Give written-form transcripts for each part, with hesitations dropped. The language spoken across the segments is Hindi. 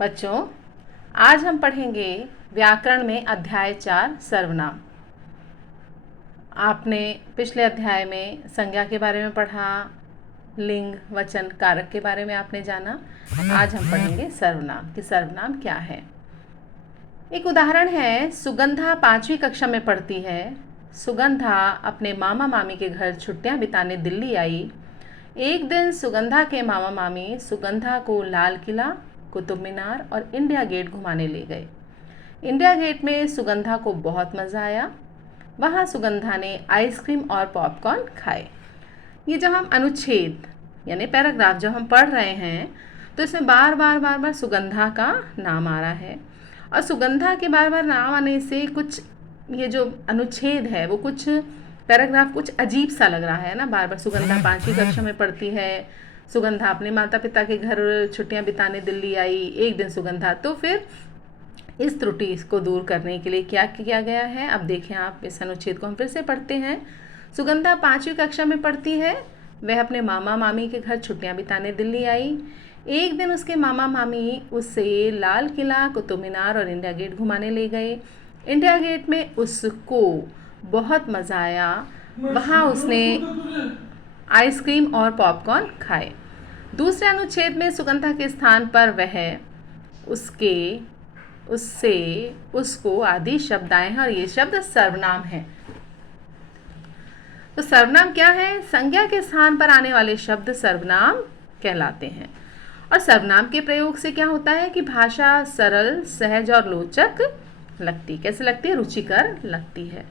बच्चों, आज हम पढ़ेंगे व्याकरण में अध्याय 4 सर्वनाम। आपने पिछले अध्याय में संज्ञा के बारे में पढ़ा, लिंग, वचन, कारक के बारे में आपने जाना। आज हम पढ़ेंगे सर्वनाम कि सर्वनाम क्या है। एक उदाहरण है, सुगंधा 5वीं कक्षा में पढ़ती है। सुगंधा अपने मामा मामी के घर छुट्टियां बिताने दिल्ली आई। एक दिन सुगंधा के मामा मामी सुगंधा को लाल किला, कुतुब मीनार और इंडिया गेट घुमाने ले गए। इंडिया गेट में सुगंधा को बहुत मज़ा आया। वहाँ सुगंधा ने आइसक्रीम और पॉपकॉर्न खाए। ये जब हम अनुच्छेद यानी पैराग्राफ जब हम पढ़ रहे हैं तो इसमें बार बार सुगंधा का नाम आ रहा है, और सुगंधा के बार बार नाम आने से कुछ ये जो अनुच्छेद है वो कुछ पैराग्राफ कुछ अजीब सा लग रहा है ना। बार बार सुगंधा 5वीं कक्षा में पढ़ती है, सुगंधा अपने माता पिता के घर छुट्टियां बिताने दिल्ली आई, एक दिन सुगंधा। तो फिर इस त्रुटि को दूर करने के लिए क्या किया गया है, अब देखें आप इस अनुच्छेद को हम फिर से पढ़ते हैं। सुगंधा 5वीं कक्षा में पढ़ती है। वह अपने मामा मामी के घर छुट्टियां बिताने दिल्ली आई। एक दिन उसके मामा मामी उसे लाल किला, कुतुब मीनार और इंडिया गेट घुमाने ले गए। इंडिया गेट में उसको बहुत मज़ा आया। वहाँ उसने आइसक्रीम और पॉपकॉर्न खाए। दूसरे अनुच्छेद में सुगंधा के स्थान पर वह, उसके, उससे, उसको आदि शब्द आए हैं और ये शब्द सर्वनाम हैं। तो सर्वनाम क्या है? संज्ञा के स्थान पर आने वाले शब्द सर्वनाम कहलाते हैं। और सर्वनाम के प्रयोग से क्या होता है कि भाषा सरल, सहज और रोचक लगती। कैसे लगती है? रुचिकर लगती है।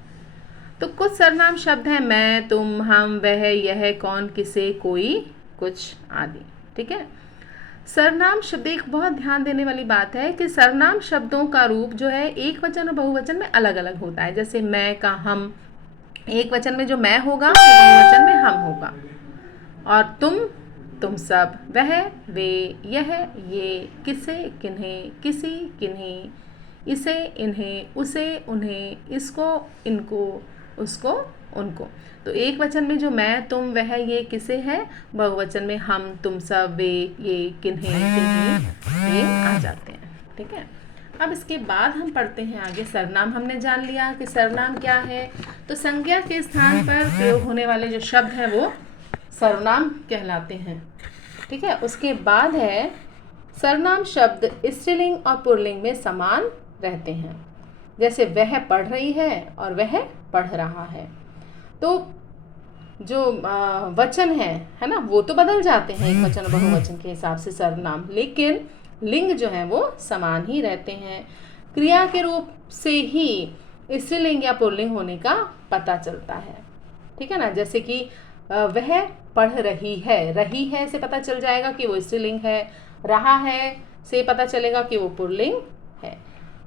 तो कुछ सर्वनाम शब्द हैं मैं, तुम, हम, वह, यह, कौन, किसे, कोई, कुछ आदि। ठीक है। सर्वनाम शब्द एक बहुत ध्यान देने वाली बात है कि सर्वनाम शब्दों का रूप जो है एक वचन और बहुवचन में अलग अलग होता है। जैसे मैं का हम, एक वचन में जो मैं होगा, बहुवचन में हम होगा। और तुम सब, वह, वे, यह, ये, किसे, किन्हें, किसी, किन्हीं, इसे, इन्हें, उसे, उन्हें, इसको, इनको, उसको, उनको। तो एक वचन में जो मैं, तुम, वह, ये, किसे है, बहुवचन में हम, तुम सब, वे, ये, किन्हें, किन्हीं, ये आ जाते हैं। ठीक है। अब इसके बाद हम पढ़ते हैं आगे। सर्वनाम हमने जान लिया कि सर्वनाम क्या है। तो संज्ञा के स्थान पर प्रयोग होने वाले जो शब्द हैं वो सर्वनाम कहलाते हैं। ठीक है। उसके बाद है सर्वनाम शब्द स्त्रीलिंग और पुल्लिंग में समान रहते हैं। जैसे वह पढ़ रही है और वह पढ़ रहा है। तो जो वचन है ना, वो तो बदल जाते हैं एक वचन और बहुवचन के हिसाब से सर्वनाम, लेकिन लिंग जो है वो समान ही रहते हैं। क्रिया के रूप से ही स्त्रीलिंग या पुल्लिंग होने का पता चलता है। ठीक है ना। जैसे कि वह पढ़ रही है से पता चल जाएगा कि वो स्त्रीलिंग है, रहा है से पता चलेगा कि वो पुल्लिंग है।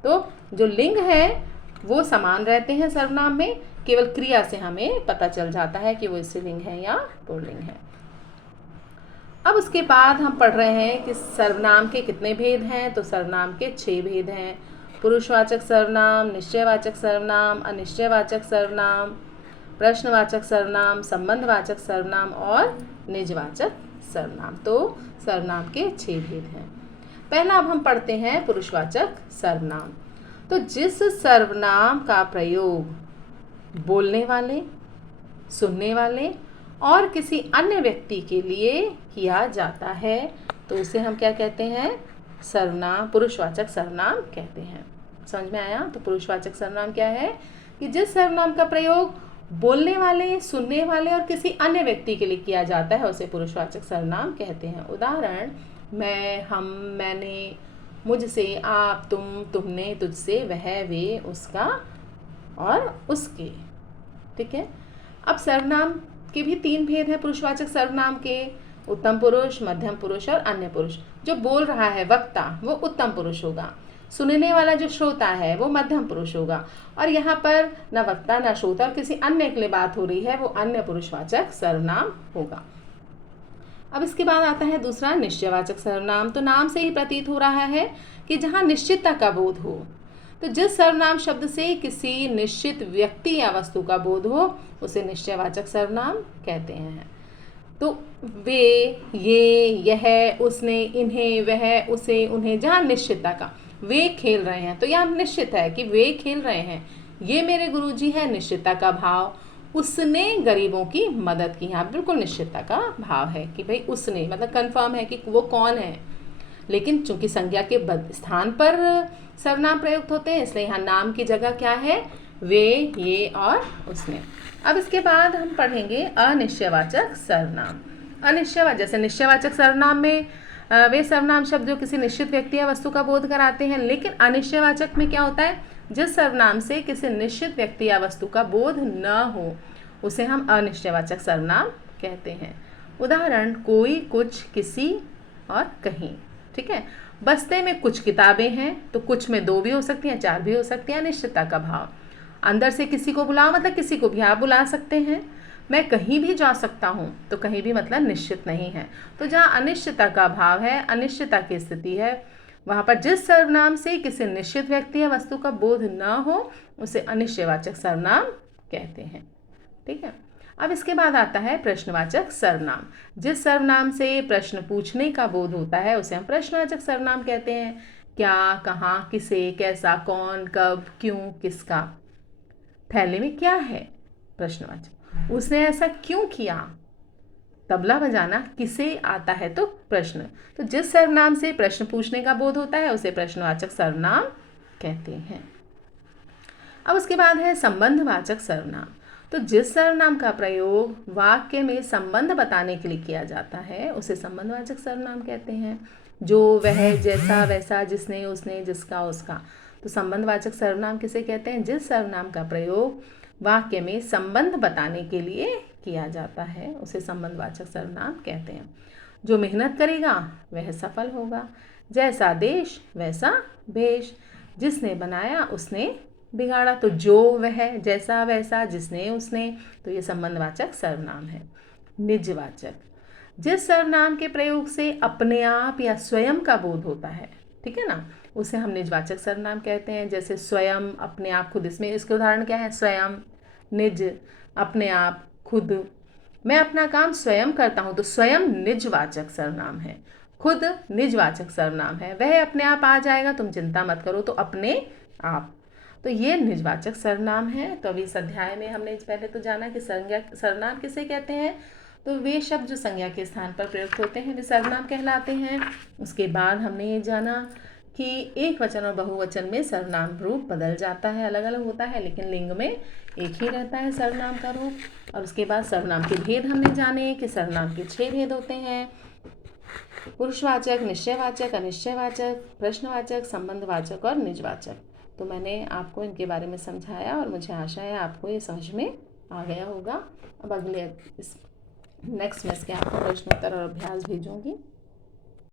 तो जो लिंग है वो समान रहते हैं सर्वनाम में, केवल क्रिया से हमें पता चल जाता है कि वो स्त्रीलिंग है या पुल्लिंग है। अब उसके बाद हम पढ़ रहे हैं कि सर्वनाम के कितने भेद हैं। तो सर्वनाम के 6 भेद हैं। पुरुषवाचक सर्वनाम, निश्चयवाचक सर्वनाम, अनिश्चयवाचक सर्वनाम, प्रश्नवाचक सर्वनाम, संबंधवाचक सर्वनाम और निजवाचक सर्वनाम। तो सर्वनाम के 6 भेद हैं। पहला अब हम पढ़ते हैं पुरुषवाचक सर्वनाम। तो जिस सर्वनाम का प्रयोग बोलने वाले, सुनने वाले और किसी अन्य व्यक्ति के लिए किया जाता है तो उसे हम क्या कहते हैं? सर्वनाम, पुरुषवाचक सर्वनाम कहते हैं। समझ में आया? तो पुरुषवाचक सर्वनाम क्या है कि जिस सर्वनाम का प्रयोग बोलने वाले, सुनने वाले और किसी अन्य व्यक्ति के लिए किया जाता है उसे पुरुषवाचक सर्वनाम कहते हैं। उदाहरण, मैं, हम, मैंने, मुझसे, आप, तुम, तुमने, तुझसे, वह, वे, उसका और उसके। ठीक है। अब सर्वनाम के भी 3 भेद हैं पुरुषवाचक सर्वनाम के। उत्तम पुरुष, मध्यम पुरुष और अन्य पुरुष। जो बोल रहा है वक्ता वो उत्तम पुरुष होगा, सुनने वाला जो श्रोता है वो मध्यम पुरुष होगा, और यहाँ पर न वक्ता न श्रोता और किसी अन्य के लिए बात हो रही है वो अन्य पुरुषवाचक सर्वनाम होगा। अब इसके बाद आता है दूसरा निश्चयवाचक सर्वनाम। तो नाम से ही प्रतीत हो रहा है कि जहाँ निश्चितता का बोध हो। तो जिस सर्वनाम शब्द से किसी निश्चित व्यक्ति या वस्तु का बोध हो उसे निश्चयवाचक सर्वनाम कहते हैं। तो वे, ये, यह, उसने, इन्हें, वह, उसे, उन्हें, जहाँ निश्चितता का, वे खेल रहे हैं तो यहाँ निश्चित है कि वे खेल रहे हैं। ये मेरे गुरुजी है, निश्चितता का भाव। उसने गरीबों की मदद की, यहाँ बिल्कुल निश्चितता का भाव है कि भाई उसने, मतलब कंफर्म है कि वो कौन है। लेकिन चूंकि संज्ञा के स्थान पर सर्वनाम प्रयुक्त होते हैं, इसलिए यहाँ नाम की जगह क्या है, वे, ये और उसने। अब इसके बाद हम पढ़ेंगे अनिश्चयवाचक सर्वनाम। अनिश्चयवाचक, जैसे निश्चयवाचक सर्वनाम में वे सर्वनाम शब्द जो किसी निश्चित व्यक्ति या वस्तु का बोध कराते हैं, लेकिन अनिश्चयवाचक में क्या होता है, जिस सर्वनाम से किसी निश्चित व्यक्ति या वस्तु का बोध न हो उसे हम अनिश्चयवाचक सर्वनाम कहते हैं। उदाहरण, कोई, कुछ, किसी और कहीं। ठीक है। बस्ते में कुछ किताबें हैं, तो कुछ में 2 भी हो सकती हैं, 4 भी हो सकती हैं, अनिश्चितता का भाव। अंदर से किसी को बुलाओ, मतलब किसी को भी आप बुला सकते हैं। मैं कहीं भी जा सकता हूँ, तो कहीं भी मतलब निश्चित नहीं है। तो जहाँ अनिश्चितता का भाव है, अनिश्चितता की स्थिति है, वहाँ पर जिस सर्वनाम से किसी निश्चित व्यक्ति या वस्तु का बोध न हो उसे अनिश्चयवाचक सर्वनाम कहते हैं। ठीक है। अब इसके बाद आता है प्रश्नवाचक सर्वनाम। जिस सर्वनाम से प्रश्न पूछने का बोध होता है उसे हम प्रश्नवाचक सर्वनाम कहते हैं। क्या, कहाँ, किसे, कैसा, कौन, कब, क्यों, किसका। थैले में क्या है, प्रश्नवाचक। उसने ऐसा क्यों किया, तबला बजाना किसे आता है, तो प्रश्न। तो जिस सर्वनाम से प्रश्न पूछने का बोध होता है उसे प्रश्नवाचक सर्वनाम कहते हैं। अब उसके बाद है संबंधवाचक सर्वनाम। तो जिस सर्वनाम का प्रयोग वाक्य में संबंध बताने के लिए किया जाता है उसे संबंधवाचक सर्वनाम कहते हैं। जो, वह, जैसा, वैसा, जिसने, उसने, जिसका, उसका। तो संबंधवाचक सर्वनाम किसे कहते हैं, जिस सर्वनाम का प्रयोग वाक्य में संबंध बताने के लिए किया जाता है उसे संबंधवाचक सर्वनाम कहते हैं। जो मेहनत करेगा वह सफल होगा। जैसा देश वैसा भेष। जिसने बनाया उसने बिगाड़ा। तो जो, वह, जैसा, वैसा, जिसने, उसने, तो ये संबंधवाचक सर्वनाम है। निजवाचक, जिस सर्वनाम के प्रयोग से अपने आप या स्वयं का बोध होता है, ठीक है ना, उसे हम निजवाचक सर्वनाम कहते हैं। जैसे स्वयं, अपने आप, खुद। इसमें इसके उदाहरण क्या है, स्वयं, निज, अपने आप, खुद। मैं अपना काम स्वयं करता हूँ, तो स्वयं निजवाचक सर्वनाम है। खुद निजवाचक सर्वनाम है। वह अपने आप आ जाएगा, तुम चिंता मत करो, तो अपने आप। तो ये निजवाचक सर्वनाम है। तो अभी इस अध्याय में हमने पहले तो जाना कि संज्ञा सर्वनाम किसे कहते हैं। तो वे शब्द जो संज्ञा के स्थान पर प्रयुक्त होते हैं वे सर्वनाम कहलाते हैं। उसके बाद हमने ये जाना कि एक वचन और बहुवचन में सर्वनाम रूप बदल जाता है, अलग अलग होता है, लेकिन लिंग में एक ही रहता है सर्वनाम का रूप। और उसके बाद सर्वनाम के भेद हमने जाने कि सर्वनाम के 6 भेद होते हैं, पुरुषवाचक, निश्चयवाचक, अनिश्चयवाचक, प्रश्नवाचक, संबंधवाचक और निजवाचक। तो मैंने आपको इनके बारे में समझाया और मुझे आशा है आपको ये समझ में आ गया होगा। अब अगले नेक्स्ट में इसके आपको प्रश्नोत्तर और अभ्यास भेजूंगी।